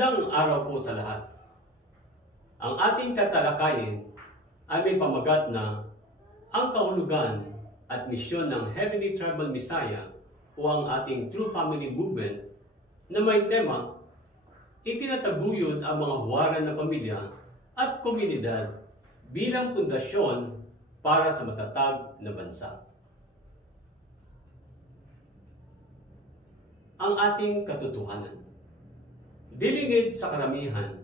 Magandang araw po sa lahat. Ang ating tatalakayin ay may pamagat na ang kahulugan at misyon ng Heavenly Tribal Messiah o ang ating True Family Movement na may tema, itinataguyod ang mga huwaran na pamilya at komunidad bilang pundasyon para sa matatag na bansa. Ang ating katotohanan. Dilingid sa karamihan,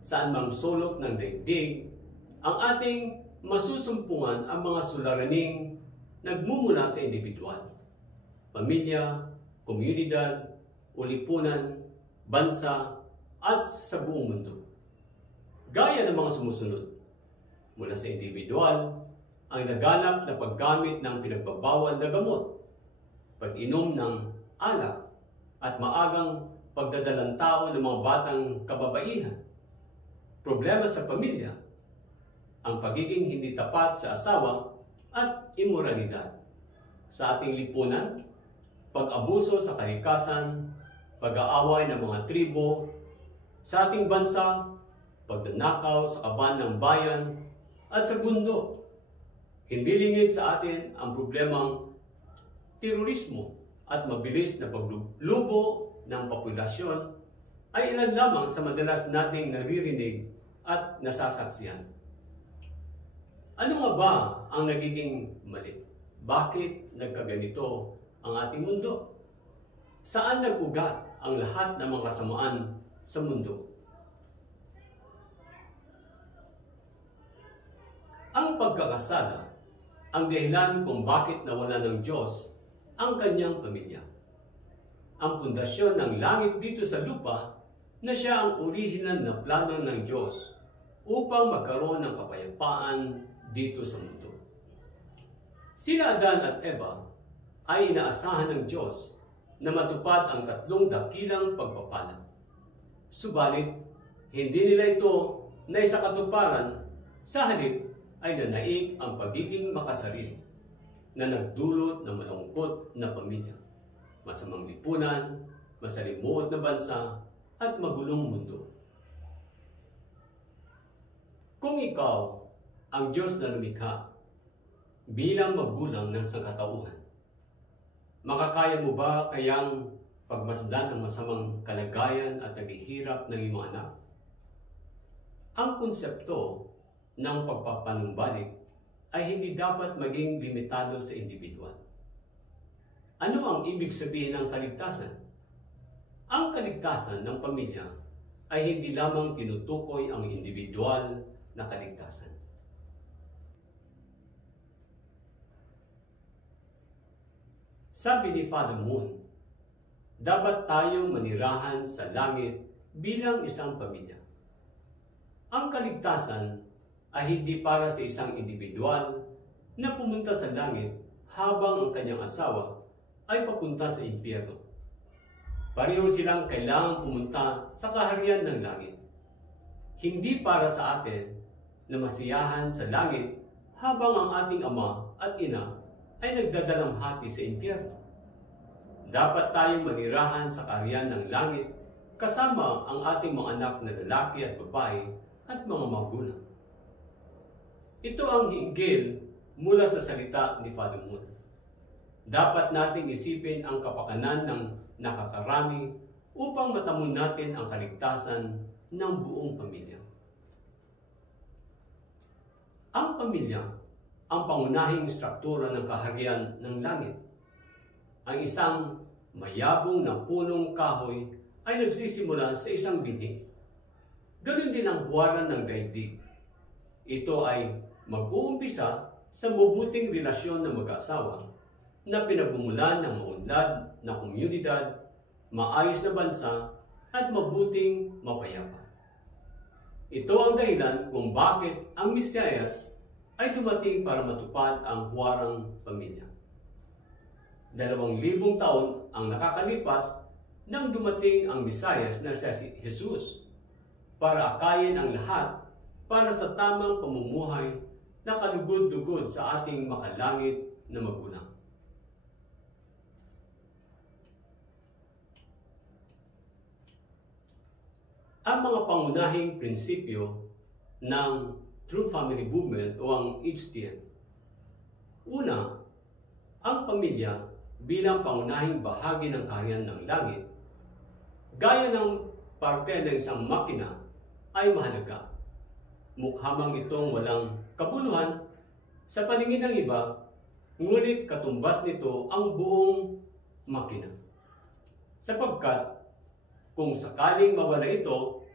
saan mang sulok ng daigdig, ang ating masusumpungan ang mga suliraning nagmumula sa individual, pamilya, komunidad, o lipunan, bansa, at sa buong mundo. Gaya ng mga sumusunod, mula sa individual, ang naganap na paggamit ng pinagbabawal na gamot, pag-inom ng alak, at maagang pagdadalang tao ng mga batang kababaihan, problema sa pamilya, ang pagiging hindi tapat sa asawa at imoralidad. Sa ating lipunan, pag-abuso sa kalikasan, pag-aaway ng mga tribo, sa ating bansa, pagdanakaw sa kaban ng bayan at sa mundo. Hindi lingid sa atin ang problemang terorismo at mabilis na paglubo ng populasyon ay ilan lamang sa madalas nating naririnig at nasasaksiyan. Ano nga ba ang nagiging mali? Bakit nagkaganito ang ating mundo? Saan nag-ugat ang lahat ng mga kasamaan sa mundo? Ang pagkakasala ang dahilan kung bakit nawala ng Diyos ang kanyang pamilya. Ang pundasyon ng langit dito sa lupa na siya ang orihinal na plano ng Diyos upang magkaroon ng kapayapaan dito sa mundo. Sina Adan at Eva ay inaasahan ng Diyos na matupad ang tatlong dakilang pagpapala. Subalit, hindi nila ito naisakatuparan, sa halip ay nanaig ang pagiging makasarili na nagdulot ng malungkot na pamilya, masamang lipunan, masalimuot na bansa, at magulong mundo. Kung ikaw ang Diyos na lumikha bilang magulang ng sangkatauhan, makakaya mo ba kayang pagmasdan ang masamang kalagayan at naghihirap ng iyong anak? Ang konsepto ng pagpapanumbalik ay hindi dapat maging limitado sa individual. Ano ang ibig sabihin ng kaligtasan? Ang kaligtasan ng pamilya ay hindi lamang tinutukoy ang individual na kaligtasan. Sabi ni Father Moon, dapat tayong manirahan sa langit bilang isang pamilya. Ang kaligtasan ay hindi para sa isang individual na pumunta sa langit habang ang kanyang asawa ay papunta sa impyerno. Pareho silang kailangang pumunta sa kaharian ng langit. Hindi para sa atin na masiyahan sa langit habang ang ating ama at ina ay nagdadalamhati sa impyerno. Dapat tayong manirahan sa kaharian ng langit kasama ang ating mga anak na lalaki at babae at mga magulang. Ito ang hinggil mula sa salita ni Father Moon. Dapat nating isipin ang kapakanan ng nakakarami upang matamon natin ang kaligtasan ng buong pamilya. Ang pamilya ang pangunahing struktura ng kaharian ng langit. Ang isang mayabong na punong kahoy ay nagsisimula sa isang binhi. Ganon din ang huwaran ng daigdig. Ito ay mag-uumpisa sa mabuting relasyon ng mag-asawa na pinagmumulan ng maunlad na komunidad, maayos na bansa, at mabuting mapayapa. Ito ang dahilan kung bakit ang Mesiyas ay dumating para matupad ang huwarang pamilya. 2,000 taon ang nakakalipas nang dumating ang Mesiyas na si Jesus para akayin ang lahat para sa tamang pamumuhay na kalugod-lugod sa ating makalangit na magulang. ang mga pangunahing prinsipyo ng True Family Movement o ang HTM. Una, ang pamilya bilang pangunahing bahagi ng kaharian ng langit, gaya ng parte ng isang makina, ay mahalaga. Mukhamang itong walang kabuluhan sa paningin ng iba, ngunit katumbas nito ang buong makina. Sapagkat kung sakaling mawala ito,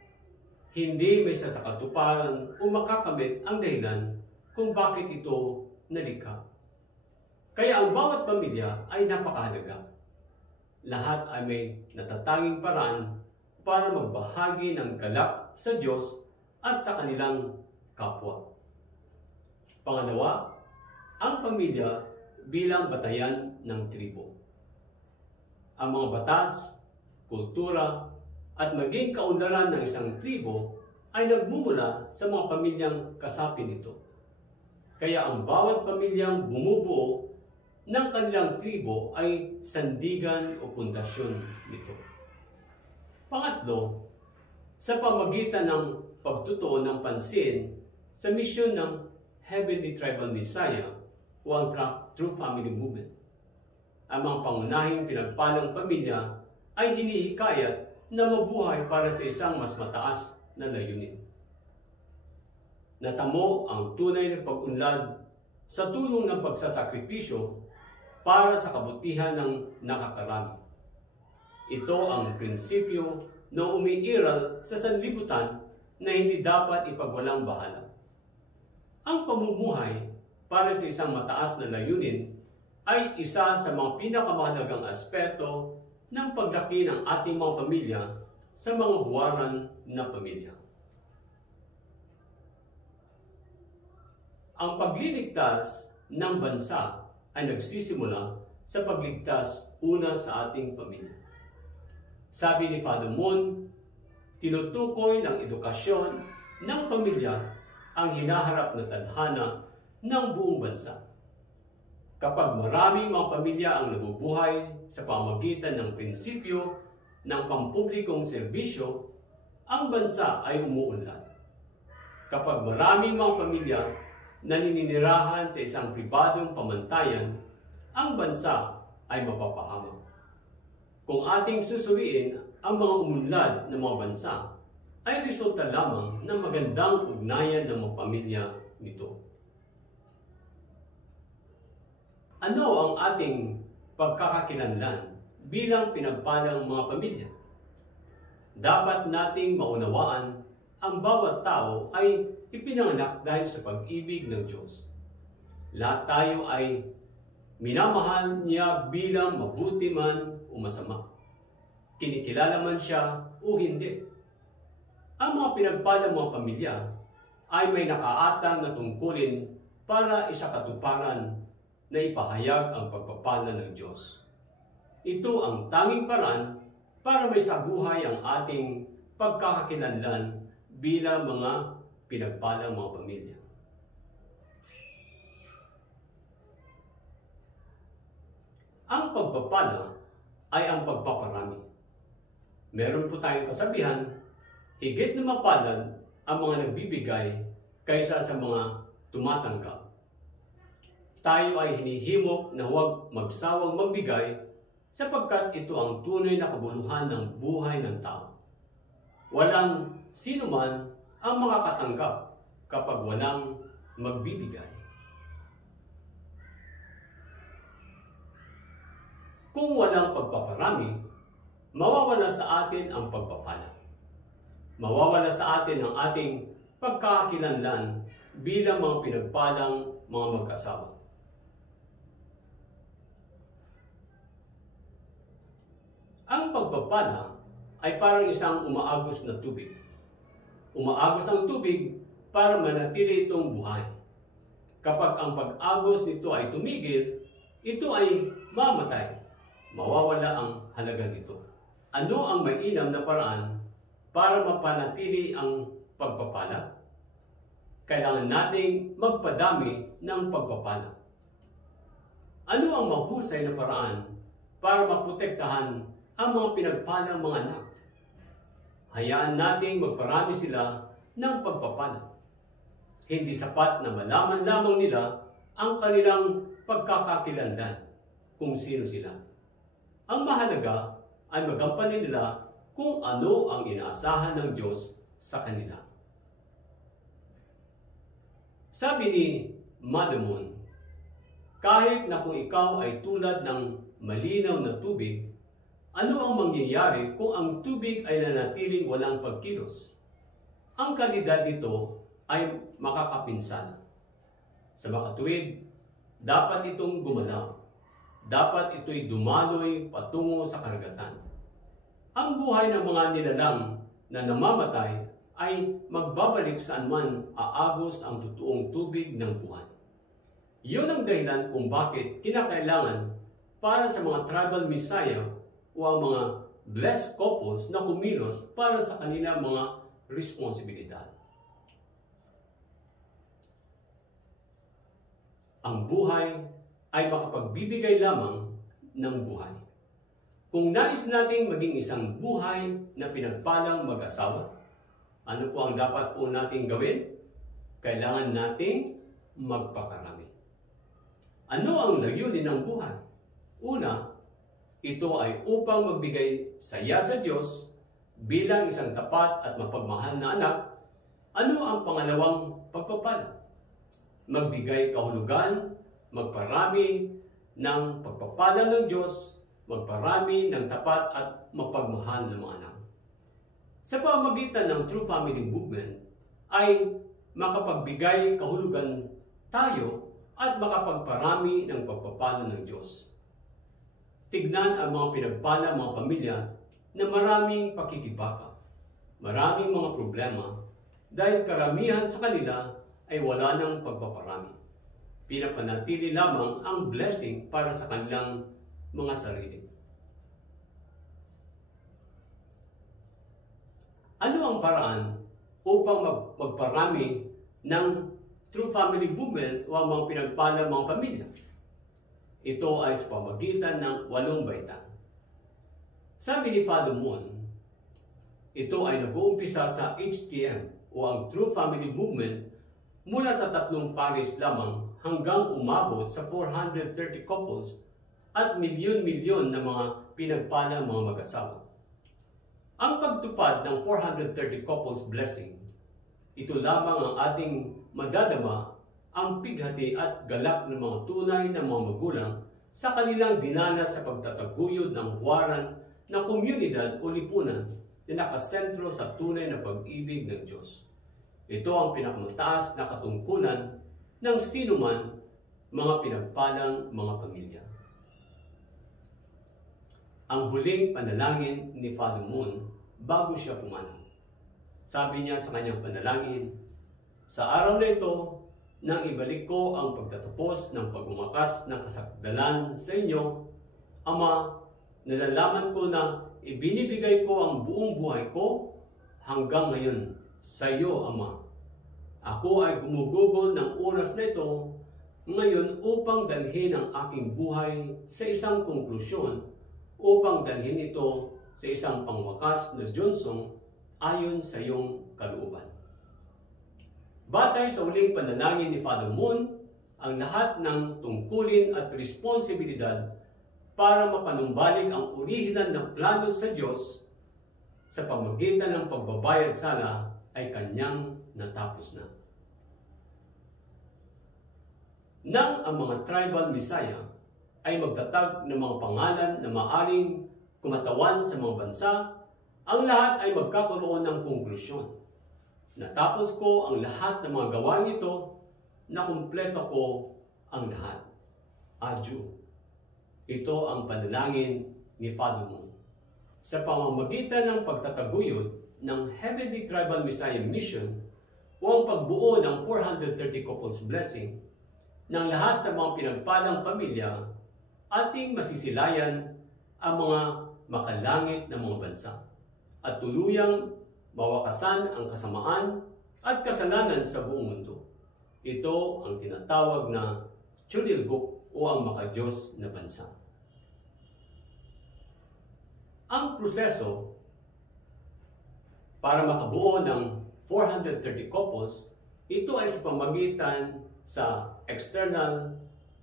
hindi may sasakatuparan o makakamit ang dahilan kung bakit ito nalikha. Kaya ang bawat pamilya ay napakahalaga. Lahat ay may natatanging paraan para magbahagi ng galak sa Diyos at sa kanilang kapwa. Pangalawa, ang pamilya bilang batayan ng tribo. Ang mga batas, kultura, at maging kaunlaran ng isang tribo ay nagmumula sa mga pamilyang kasapi nito. Kaya ang bawat pamilyang bumubuo ng kanilang tribo ay sandigan o pundasyon nito. Pangatlo, sa pamagitan ng pagtutuon ng pansin sa misyon ng Heavenly Tribal Messiah o ang True Family Movement. Ang mga pangunahing pinagpalang pamilya ay hinihikayat na mabuhay para sa isang mas mataas na layunin. Natamo ang tunay na pag-unlad sa tulong ng pagsasakripisyo para sa kabutihan ng nakakarami. Ito ang prinsipyo na umiiral sa sanlibutan na hindi dapat ipagwalang bahala. Ang pamumuhay para sa isang mataas na layunin ay isa sa mga pinakamahalagang aspeto ng paglaki ng ating mga pamilya sa mga huwaran na pamilya. Ang pagliligtas ng bansa ay nagsisimula sa pagligtas una sa ating pamilya. Sabi ni Father Moon, tinutukoy ng edukasyon ng pamilya ang hinaharap na tadhana ng buong bansa. Kapag maraming mga pamilya ang nabubuhay sa pamamagitan ng prinsipyo ng pampublikong serbisyo, ang bansa ay umuunlad. Kapag maraming mga pamilya naninirahan sa isang pribadong pamantayan, ang bansa ay mapapahamak. Kung ating susuriin ang mga umunlad ng mga bansa, ay resulta lamang ng magandang ugnayan ng mga pamilya nito. Ano ang ating pagkakakilanlan bilang pinagpalang mga pamilya? Dapat nating maunawaan ang bawat tao ay ipinanganak dahil sa pag-ibig ng Diyos. Lahat tayo ay minamahal niya bilang mabuti man o masama. Kinikilala man siya o hindi. Ang mga pinagpalang mga pamilya ay may nakaatang na tungkulin para isakatuparan na ipahayag ang pagpapala ng Diyos. Ito ang tanging paraan para may sabuhay ang ating pagkakakilanlan bilang mga pinagpalang mga pamilya. Ang pagpapala ay ang pagpaparami. Meron po tayong kasabihan, higit na mapalad ang mga nagbibigay kaysa sa mga tumatanggap. Tayo ay hinihimok na huwag magsawang magbigay sapagkat ito ang tunay na kabuluhan ng buhay ng tao. Walang sino man ang makakatanggap kapag walang magbibigay. Kung walang pagpaparami, mawawala sa atin ang pagpapala. Mawawala sa atin ang ating pagkakakilanlan bilang mga pinagpalang mga mag-asawa. Ang pagpapala ay parang isang umaagos na tubig. Umaagos ang tubig para manatili itong buhay. Kapag ang pag-agos nito ay tumigil, ito ay mamatay. Mawawala ang halaga nito. Ano ang mainam na paraan para mapanatili ang pagpapala? Kailangan nating magpadami ng pagpapala. Ano ang mahusay na paraan para maprotektahan ang mga pinagpalang mga anak? Hayaan nating magparami sila ng pagpapala. Hindi sapat na malaman lamang nila ang kanilang pagkakakilanlan kung sino sila. Ang mahalaga ay magampanan nila kung ano ang inaasahan ng Diyos sa kanila. Sabi ni Madamon, kahit na kung ikaw ay tulad ng malinaw na tubig, ano ang mangyayari kung ang tubig ay nanatiling walang pagkilos? Ang kalidad nito ay makakapinsala. Sa makatuwid, dapat itong gumalaw. Dapat ito'y dumaloy patungo sa karagatan. Ang buhay ng mga nilalang na namamatay ay magbabalik saan man aagos ang totoong tubig ng buhay. Iyon ang dahilan kung bakit kinakailangan para sa mga tribal messiah o ang mga blessed couples na kumilos para sa kanilang mga responsibilidad. Ang buhay ay makapagbibigay lamang ng buhay. Kung nais nating maging isang buhay na pinagpalang mag-asawa, ano po ang dapat po nating gawin? Kailangan nating magpakarami. Ano ang layunin ng buhay? Una, ito ay upang magbigay saya sa Diyos bilang isang tapat at mapagmahal na anak. Ano ang pangalawang pagpapala? Magbigay kahulugan, magparami ng pagpapala ng Diyos, magparami ng tapat at mapagmahal na mga anak. Sa pamamagitan ng True Family Movement ay makapagbigay kahulugan tayo at makapagparami ng pagpapala ng Diyos. Tignan ang mga pinagpala mga pamilya na maraming pakikibaka, maraming mga problema dahil karamihan sa kanila ay wala ng pagpaparami. Pinapanatili lamang ang blessing para sa kanilang mga sarili. Ano ang paraan upang magparami ng True Family Movement o ang mga pinagpala mga pamilya? Ito ay sa pamagitan ng 8 baitan. Sabi ni Father Moon, ito ay nag-uumpisa sa HTM o ang True Family Movement mula sa 3 parish lamang hanggang umabot sa 430 couples at milyon-milyon na mga pinagpala mga mag-asawa. Ang pagtupad ng 430 couples blessing, ito lamang ang ating madadama ang pighati at galak ng mga tunay na mga magulang sa kanilang dinanas sa pagtataguyod ng huwaran ng komunidad o lipunan na nakasentro sa tunay na pag-ibig ng Diyos. Ito ang pinakamataas na katungkulan ng sinuman mga pinagpalang mga pamilya. Ang huling panalangin ni Father Moon bago siya pumanaw. Sabi niya sa kanyang panalangin, sa araw na ito, nang ibalik ko ang pagtatapos ng pagmamakas ng kasakdalan sa inyo, Ama, nalalaman ko na ibinibigay ko ang buong buhay ko hanggang ngayon sa iyo, Ama. Ako ay gumugugol ng oras na ito ngayon upang dalhin ang aking buhay sa isang konklusyon, upang dalhin ito sa isang pangwakas na Johnson ayon sa iyong kalooban. Batay sa uling panalangin ni Father Moon, ang lahat ng tungkulin at responsibilidad para mapanumbalik ang orihinal na plano sa Diyos sa pamagitan ng pagbabayad sala ay kanyang natapos na. Nang ang mga tribal messiah ay magtatag ng mga pangalan na maaring kumatawan sa mga bansa, ang lahat ay magkakaroon ng konklusyon. Natapos ko ang lahat ng mga gawain ito, na kumpleto ko ang lahat. Adyo. Ito ang panalangin ni Father Moon. Sa pamamagitan ng pagtataguyod ng Heavenly Tribal Messiah Mission o ang pagbuo ng 430 couples blessing ng lahat ng mga pinagpalang pamilya, ating masisilayan ang mga makalangit na mga bansa at tuluyang mawakasan ang kasamaan at kasalanan sa buong mundo. Ito ang tinatawag na Chulilgok o ang makadiyos na bansa. Ang proseso para makabuo ng 430 couples. Ito ay sa pamagitan sa external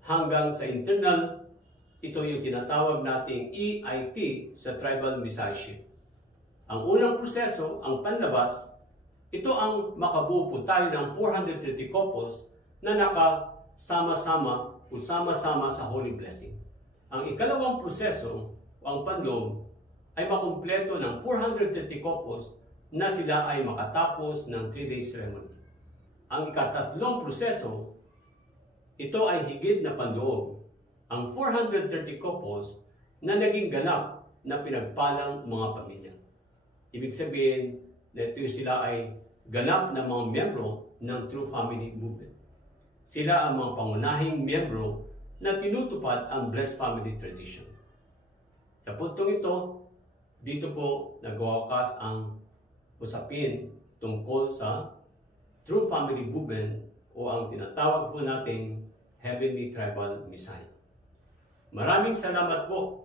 hanggang sa internal. Ito yung tinatawag nating EIT sa tribal messiahship. Ang unang proseso, ang panlabas, ito ang makabuo po tayo ng 430 couples na nakasama-sama o sama-sama sa holy blessing. Ang ikalawang proseso, ang panloob, ay makumpleto ng 430 couples na sila ay makatapos ng 3-day ceremony. Ang ikatatlong proseso, ito ay higit na panloob, ang 430 couples na naging ganap na pinagpalang mga pamilya. Ibig sabihin na ito sila ay ganap na mga miyembro ng True Family Movement. Sila ang mga pangunahing miyembro na tinutupad ang Blessed Family Tradition. Sa puntong ito, dito po nagwawakas ang usapin tungkol sa True Family Movement o ang tinatawag po nating Heavenly Tribal Messiah. Maraming salamat po